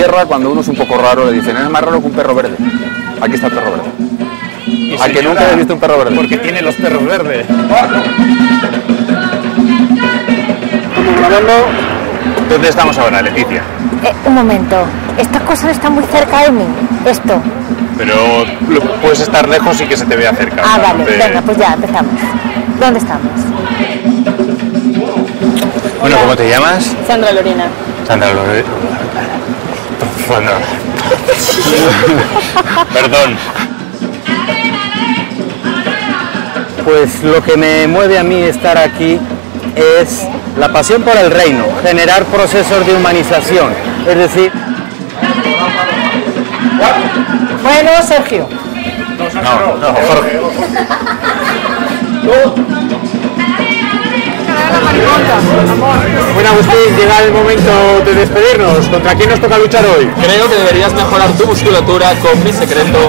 tierra, cuando uno es un poco raro, le dicen, es más raro que un perro verde. Aquí está el perro verde. ¿A que nunca he visto un perro verde? Porque tiene los perros verdes. ¿Dónde estamos ahora, Leticia? Un momento, estas cosas están muy cerca de mí, esto. Pero puedes estar lejos y que se te vea cerca. Ah, vale, venga, pues ya, empezamos. ¿Dónde estamos? Bueno, ¿cómo te llamas? Sandra Lorena. Sandra Lorena. Bueno. Perdón. Pues lo que me mueve a mí estar aquí es la pasión por el reino, generar procesos de humanización, es decir... Bueno, Sergio. No, Jorge. Bueno, Agustín, llega el momento de despedirnos. ¿Contra quién nos toca luchar hoy? Creo que deberías mejorar tu musculatura con mi secreto.